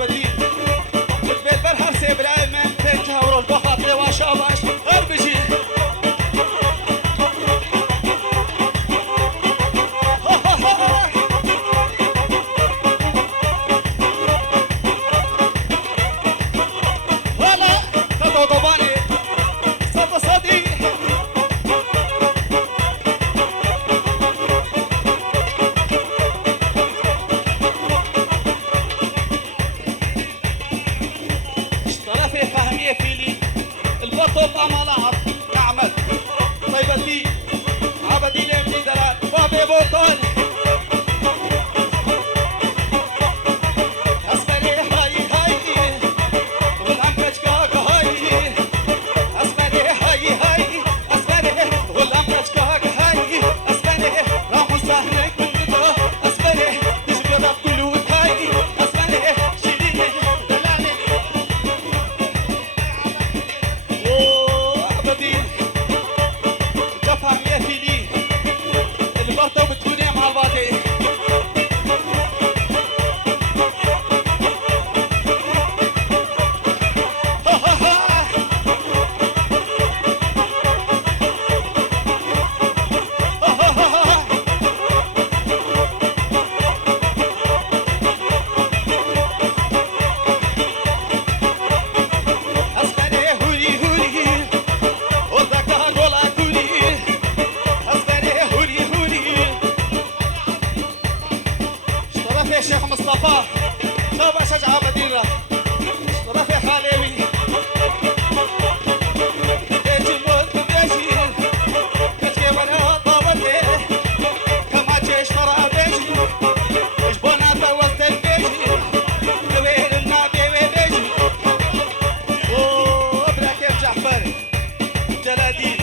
بدی بل بر هر سه برای من پنج هورال بخاطر واشا باش هر بجی البطل أملاط يعمل طيبتي عبدي لمني دلال بابي بطل أسمني هاي هاي والعم كشكاك هاي أسمني هاي هاي أسمني والعم كشكاك هاي أسمني رامو سهلك من ده أسمني تشقرب كلوت هاي أسمني شيريني دلالي البطة بتكوني مع الباطي الشيخ مصطفى صوب شجعة مدينة رفيع حاليوي بيجي الملك بيجي كتكي وانا طابتي كما تشيش ترى بيجي اجبونا طوزت البيجي كبير النبي بيجي وابراهيم جعفر جلالدين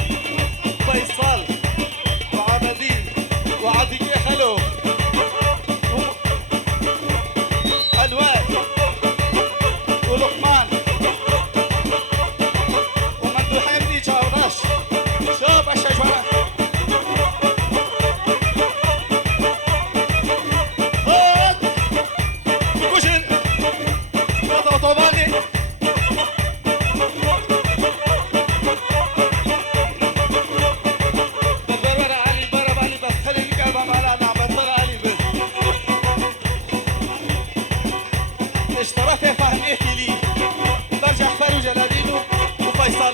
فيصل وعبدين وعدي خلو ولقمان ومندوح ابني جاوراش شوف الشجرة هات كوشن وطوطوباني بالبربر علي برب علي بس خلي القلب على نعم علي بس اشترى في فهميتي لي برجع فرو جلالينو وفيصل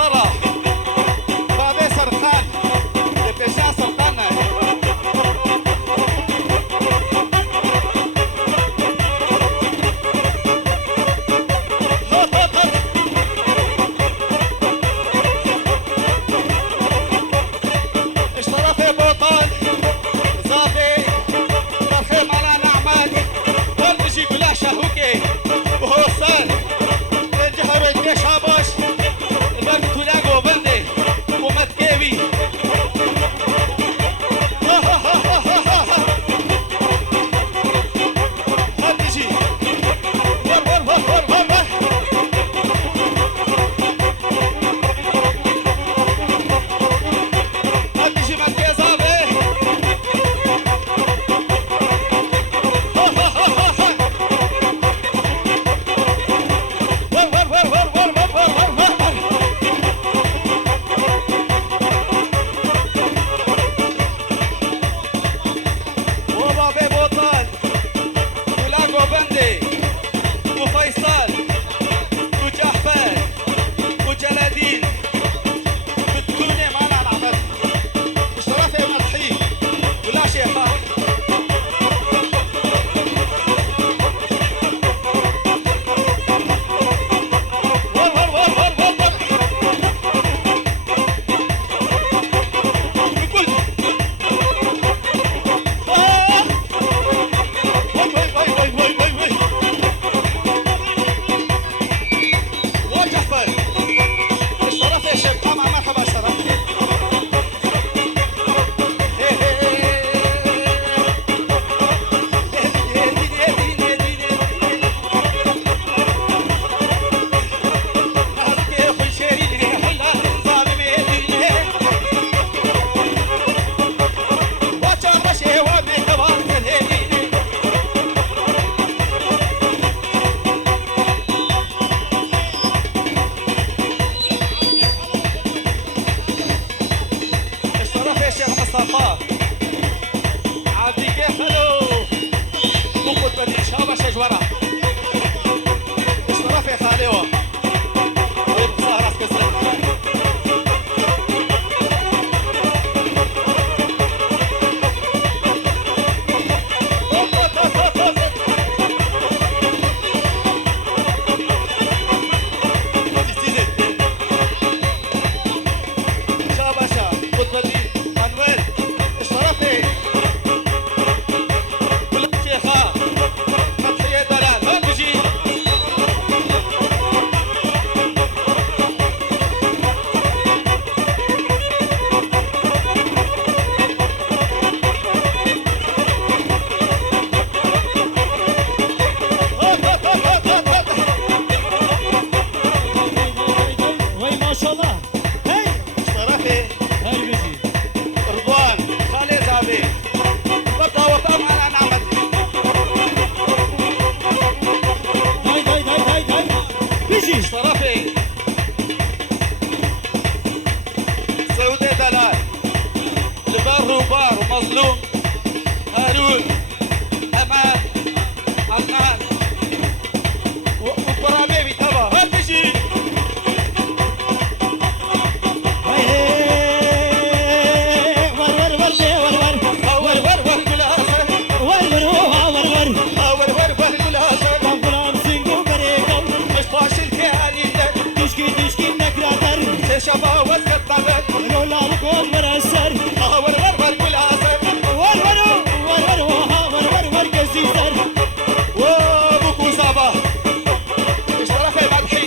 صلاح بابي سرخان لبيجان سرطانة اشترى في بوطان زافي ترخيم على نعمات والبجي قلاع شهوكي وهو صار الجهر والجيش عباش البرد تلاقو بندي ومتكيبي هاتجي ور ور ور ور ور ور هاتجي متكي زافي وبابي بوطان ولاقو بندي وفيصل وجحفل وجلادين بالتوني معنا العمل اشترافي مدحي ولا شيخة ور ور ور ور ور ور بكل وجحفل اشترف يا شيخ طبعا مرحبا شرف اشترف يا شيخ مصطفى عبدي كيف هلو وقت بدي شابه شجوره اشترف يا خالوه ويبقى راس كسر شاباشا قطبدي مانويل اشترفي ولا شيخة فتحية دلال هون بجي وي ما شاء الله هي اشترفي هاي بيجي رضوان خالي زابي بطا وطام على نعمتي هاي بيجي اشترفي سعودي دلال البر وبار ومظلوم هارون امان عدنان وبراميبي تبع هات بيجي هاي ور ور ور ور ور ور ور كل هاسر ور ور ور ور ور ور ور كل هاسر فلان سينجو بريكم مش فاشل كهاني تشكي نكراتر شباب وسكت طبق رولا الكون مرسر ور ور ور كل هاسر ور ور ور كسيسر وابوكو صابه اشترفي مدحي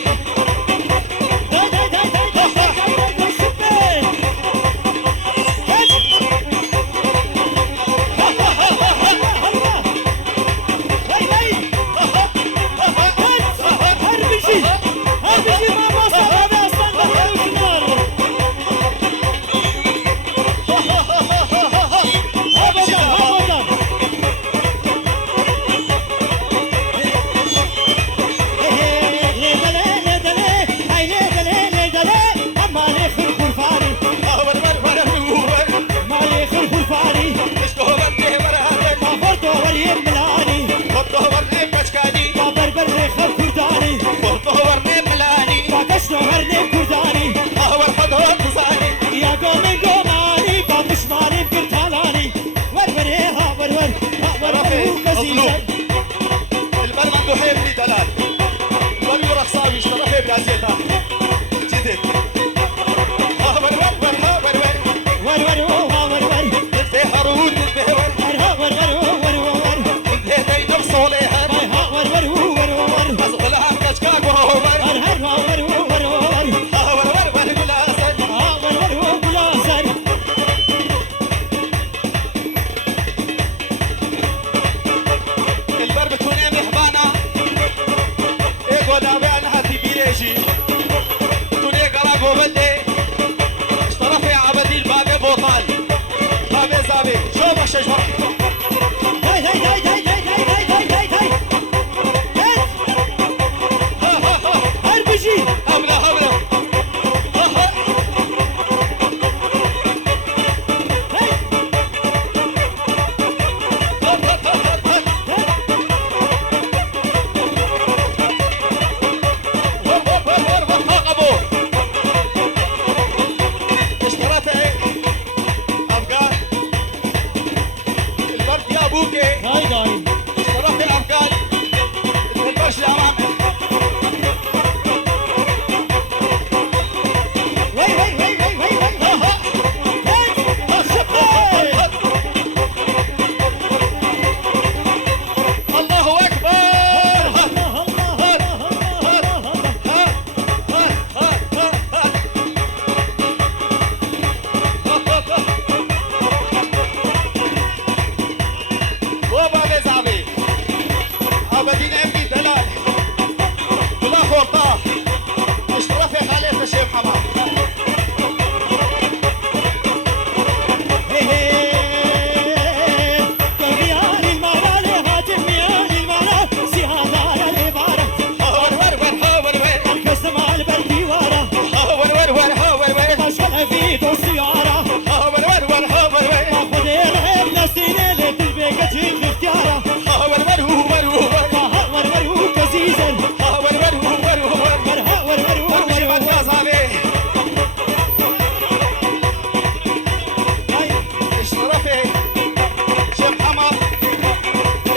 ولدي اشترف يا عبدي البابي بوطال بابي زابي شو باش شجرة هاي هاي هاي هاي هاي هاي هاي هاي هاي ها ها ها هربجي هبلة هبلة ها ها هاي داي وي وي وي وي وي وي شباب الله اكبر الله الله وبابي زعبي عبدين امي دلال كلها خورطة اشترف يا خالد الشيخ محمد هاور ور ور هاور ور هاور ور هاور ور هاور ور هاور ور هو هاور ور امشي مدفع زعبي اشترف يا شيخ محمد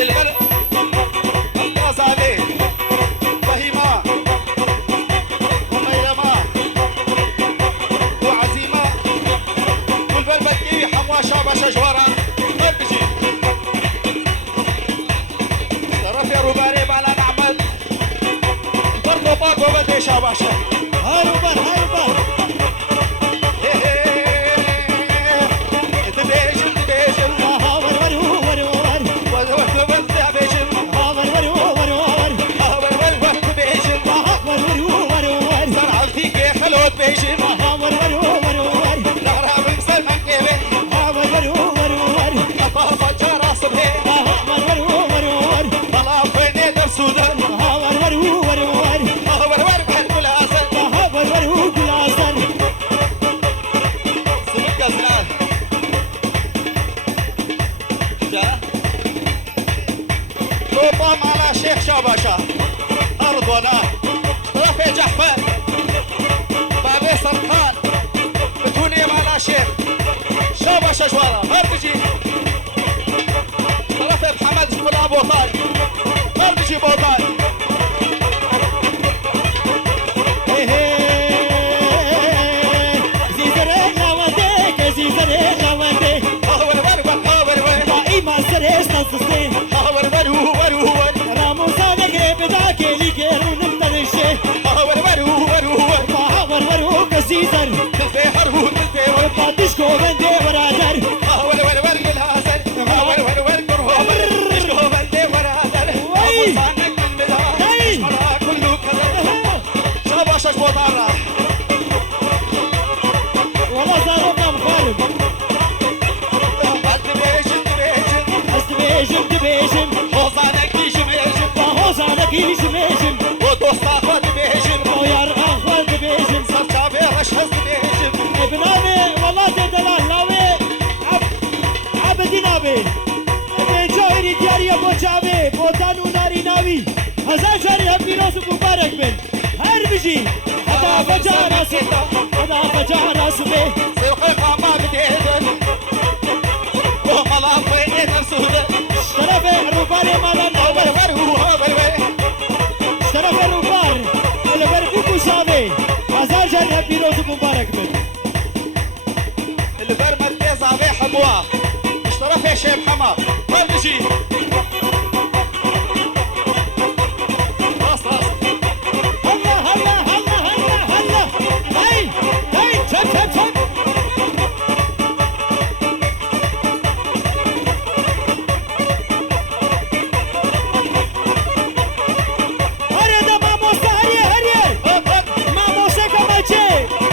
الغرب الله زعبي فهيمة وميرمة وعزيمة والبلبكي حمواشة بشجورة ما بيجي طرف يا روباري بالا نعمل برضو باكو بدي شاباشة تبيجن تبيجن وتبيجن تبيجن تبيجن زرعتي كي حلو تبيجن نهرها من سلمان كيبي أطاها فجارة صبحي طلع فيني در سودان هاور بحر كل هاسن سمك زلال جا طوبام على شيخ شاباشا أرض ونار رفع جحفر بابي سرطان بتونيم على شيخ شاباشا جوارا هربجي رفع محمد فلا بوطال هربجي بوطال هاور تلفي حرهو تلفي هاور بالهاسر هاور قرهو تشكو بندي ورادر وصانك بالمدار مرا كله كذا شاباشا بوطارة تبيجن حوزانك يجميجن ودوستاخو تبيجن سرچابي رشهز تبيجن هزار جاری هم پیروز مبارک بین هر بجی هدا فجار سبه سرقي قاما بديدن وملا فيني نرسودن طرف روبار مالا هاور طرف روبار البر بوکو شاوه هزار جاری هم پیروز مبارک بین البر مركز عبي حمواه اشترف يا شيخ محمد هل بجي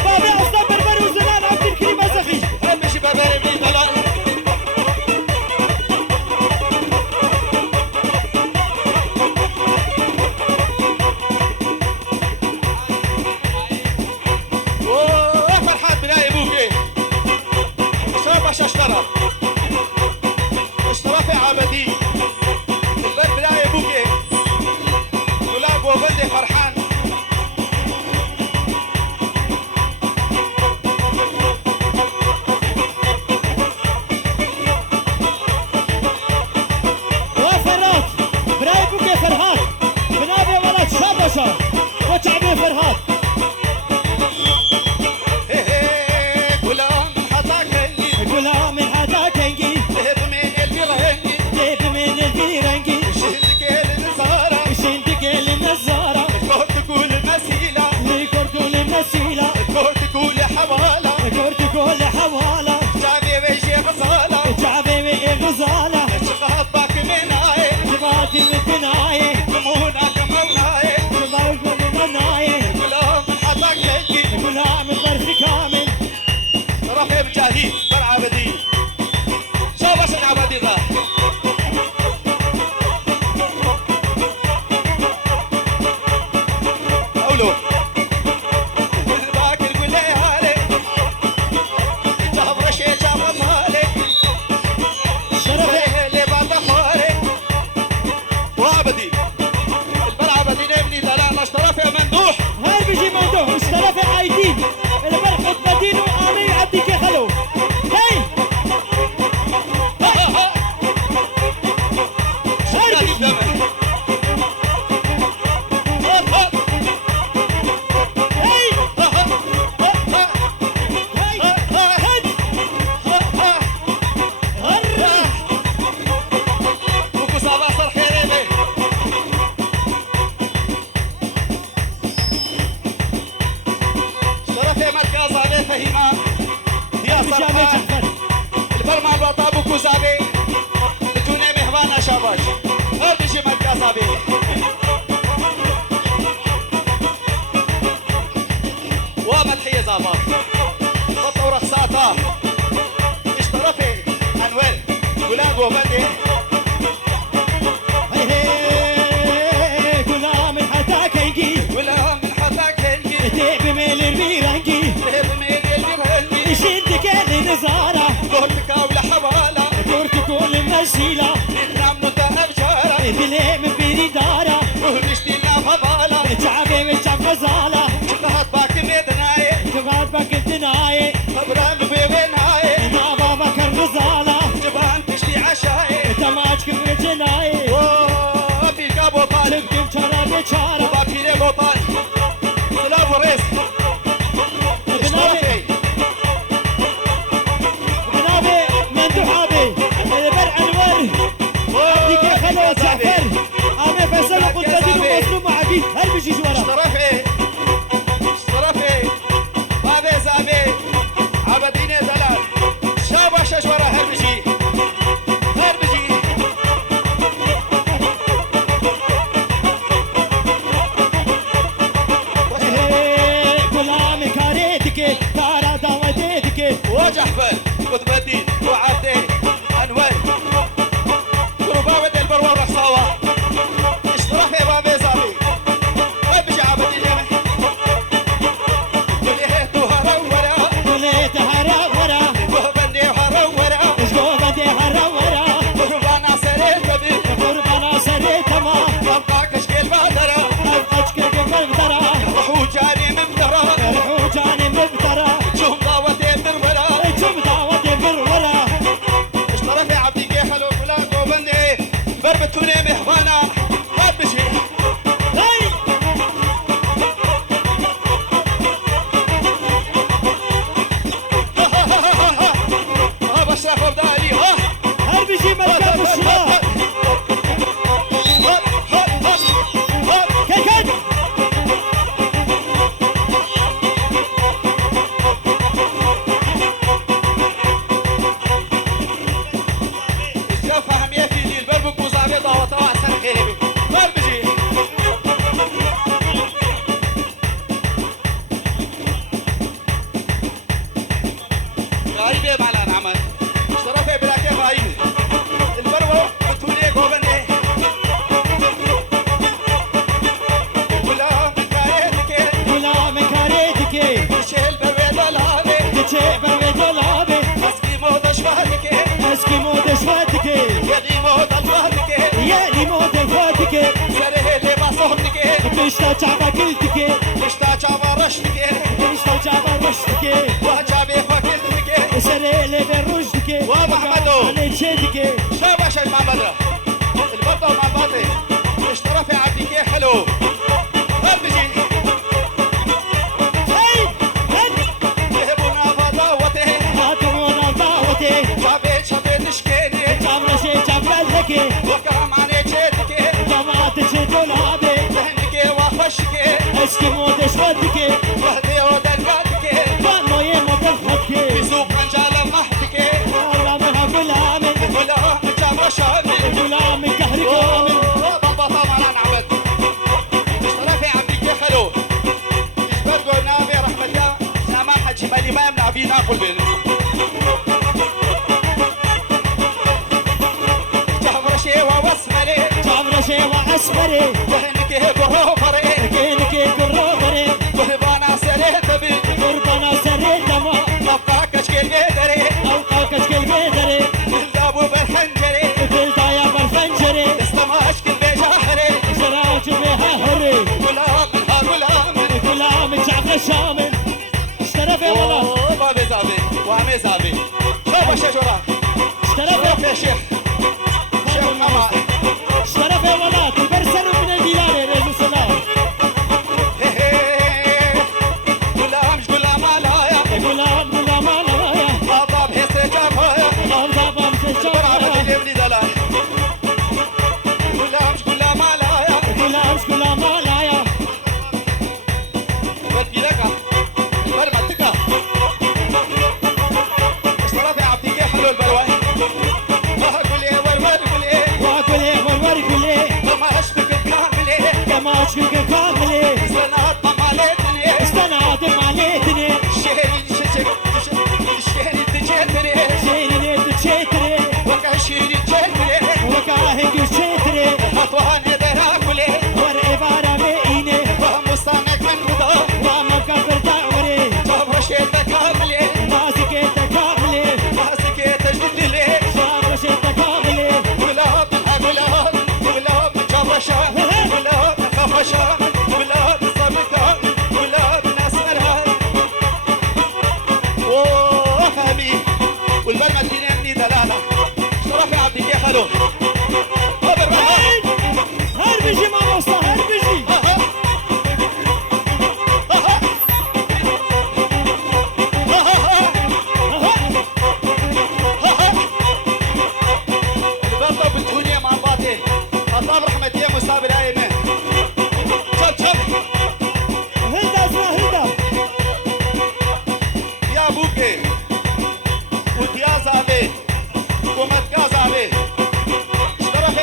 Baba الشرف اشترافي عبدي البر بلاي بوكي ولاق وبندي فرحان وفرات براي بوكي فرهاد بنابي ولد شابشا وتعبي فرهاد كلها من حطاك اللي كلها من حدا كنجي ذهب من البرهنجي جيب من البيرنجي شهدك النزارة شنتك النزارة الكور تقول المسيلة ليكور كل المسيلة الكور تقول حوالة كورت كل حوالة شعبي بيجي غزالة شعبي من غزالة شغبك من عين شباتي من بناية كمونك مولاي شباتي من بناية كلها من حطاك اللي كلها من ظرف كامل رفيع مجاهيد بالعبدي شو بس العبدي ذا قولوا الباقي القول لي هالي جاب رشي جاب مالي شرفي اللي بعد حوالي وعبدي البلعبدي نبني دلال اشترى في ممدوح هاي بيجي موضوع اشترى عايدين البرق خطبتين وآمي عبدي كخلو هاي هاي بيجي هاي هاي هاي وكو صابا صار خيري اشترى في مركز عليه فهيمة يا بيجي عمي صرحان جعفر البرمع بطابو كوزابي بتوني مهوانا شاباش هل بيجي مركز عبي ومدحية زابط بطة ورقصاتها اشترى في انوال ولاد وبندي هاي كلها من حدا كيجي ولا من حتى كنجي تيب من البيرنجي ذهب من البرهنجي شدك النزارة قولك ولا حوالة كورت كل مسيلة نتنام نتهب جارة بلي من بيدي دارة ونشتي لنا فضالة تعبي من شاف غزالة شبهت باك ميدناي تبعد بك الدناية خبران بيبناي ما بابا كان غزالة جبان تشتي عشاي تماج كبر جناية وابي القابو طالب تقدم ترى بشارة وبابي ليبو طالب سلام وريس اشترافي بنابي مندوحابي البرع الور ديك خلو جعفر عمي فيصل وقدتين ومظلوم وعبيد هل بيجي جورا اشترافي اشترافي بابي زابي عبديني دلال شابا ششورة هربجي هربجي كلها مكاريتك تارا داوديتك وجحفل قطبتي وعدي انوال قرباوة البروة ورخصاوة اشترافي بابي زابي هربجي عبديني اللي هيتو هرورا كليت هرا ورا وبندي هرورا اشقو بدي هرا ورا قربانا سريت بي قربانا سريت ما رباك اشكال بادرة أبقتك قبل بدرا روحو جاني ممدرة رحو جاني مبترا شوف ضاوتي الدربرة شوف دعوتي بالورا اشترفي عبدي كي حلو فلان وبندي بربتوني مهوانا هاد بشي هاي ها بشرف ابدالي ها هل بيجي مركب الشباب كيكت الجو فهم يا فيدي البربك وزعبي ضاوة واحسن خيري هاد بشي غايبة معنا نعمل اشترفي بلاكي غايبة البروة بتولي قوبني كلها من كايتك كلها مكاريتك شيل بروي دلالي تشيب بالبيت العابي مسكي موضة شبهك دكي سره اللي بصهنك بشتا جعبا قلتك اشتاج عبرشتك بشتا جعبا رشتك وهجابي فكلتك سري اللي بالرشدك ومحمدو. علي تشدك شابش المعبدة البطة ومعبطي اشترى في عبدك حلو هبجي هاي يهبونا فضاوته هاتمونا ضاوتي شابي شابي تشكيني جابنا شي جابنا لكي وكرم عليك شيتك جماعة تشدون عبي ذهنك وخشك اسكي مودش ودكي وهدي ودلقاتك وانو يمو دفحتكي بسوق رجال محتك غلامها غلامي ولا جاب شامي غلامي كهري كامل بابا طبعا نعبد اشترى في عبدك حلو يجبر قلنا برحمة الله سامان حجي بالي ما يمنع فينا كل بين جابر شي ووسملي جابنا شي واسمري ذهنك بروفري كينكي كروبري وهبانا سري تبي قربنا سري دما ابقى كشكل قدري اوقا كشكل بيدري الدابو بالحنجري بالدايا بالفنجري استماش كل بجاهري سراج بها هري غلام ها غلام غلام جعفر الشامل اشترى في والله بابي زابي وعمي زابي شوف الشجرة اشترى في شوف يا شيخ شيخ أما اشترى في والله البرسل من الجيلاني رجل سلام غلام غلام عليا غلام غلام عليا أضاب هسه جابها الله بابا برعبة متجاوب اليمني دلال غلام غلام عليا غلام غلام عليا بدي لك برمتك اشترى في عبدك حلو البلوى قول ايه ورور قول ايه واكل ايه والوري كل ايه لما اشبك الكامل ايه كما اشكك كامل ايه سنة طمالتني ايه استنى عادم عليتني الشهري ششك الشهري تجيتني شيري تشيتري وكاشيري تجيتني وكاهك شيتري خطوان دراكولي والعبارة بإيني ومستانك من بضا وما كفر دعوري جاب رشيد كاملي ماسك كاملي ماسك تجدلي شامش كاملي غلاب غلاب غلاب جاب رشاد غلاب خفشان غلاب صبكان غلاب ناس مرهان اوه حبيبي والبلمة تنيني دلالة شرفي عبدك يا خلو هربجي ما وصل هربجي البطة بالدنيا مع باطل خطاب رحمة يا مصاب العينة شب شب هلدا اسمها هلدا يا بوكي وديا زابي ومتكا زابي اشترى في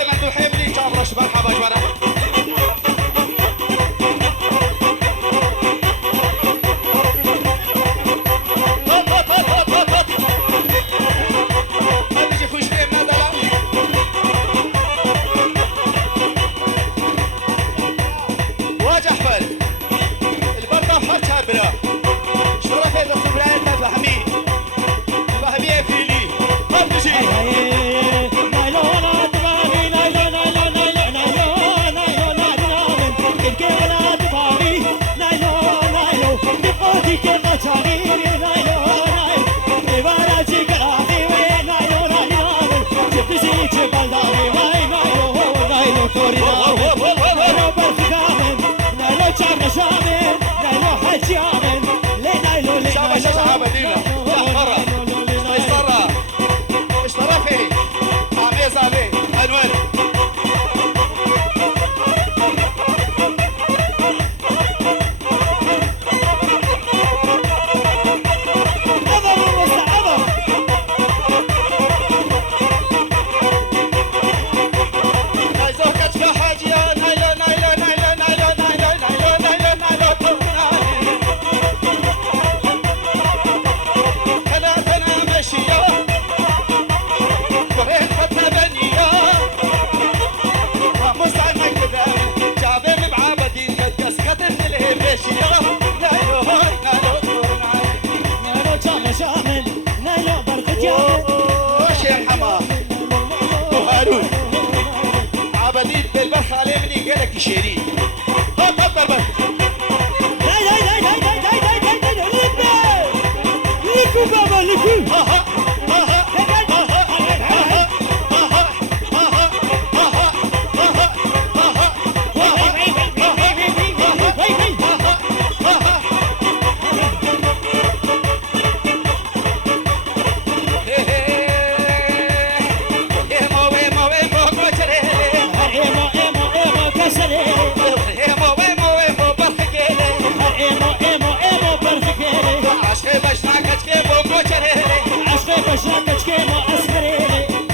خالي مني قالك شيري هات هات ضربة داي داي داي داي داي داي داي داي داي ليكو ليكو بابا ليكو ها ها ها ها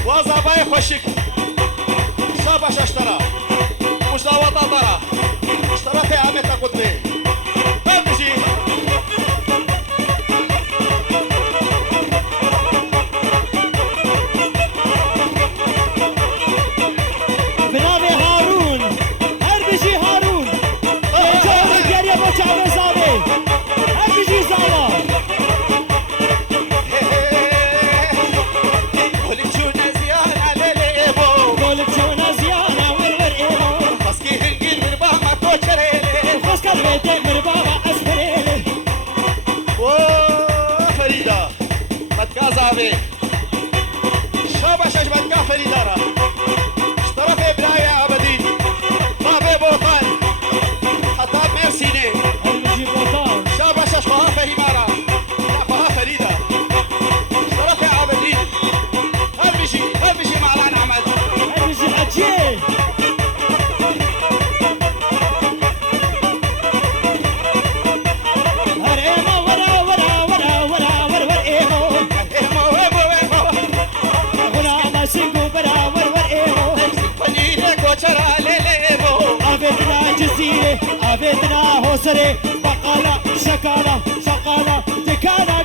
وظباي خوشك صباش اشترى مش دعوة طرى اشترى في عمتها قطبي بمشي بنابي هارون هربجي هارون جاوب الجارية بوچا بزابي هربجي زالا قولك شو نزيان على ليبو قولك شو نزيانا ورور إيمو خسكي هنجي من باما توشريلي خص كالبيتي من بابا أسفريلي فريدة متكا زابي شابش متكا فريدة را اشترى في براية عبدي بابي بوطان خطاب ميرسيني هربجي بوطان شابش اشبها فهيمارا لا فها فريدة اشترى في عبدين هربشي معلان عمد هربجي حجي هر إيمو ورا ورا ورا ورا ورور إيمو هنا ما سنقو برا ورور إيمو عبدنا جزيرة عبدنا هوسرة بقالة شكالة شقالة تكانا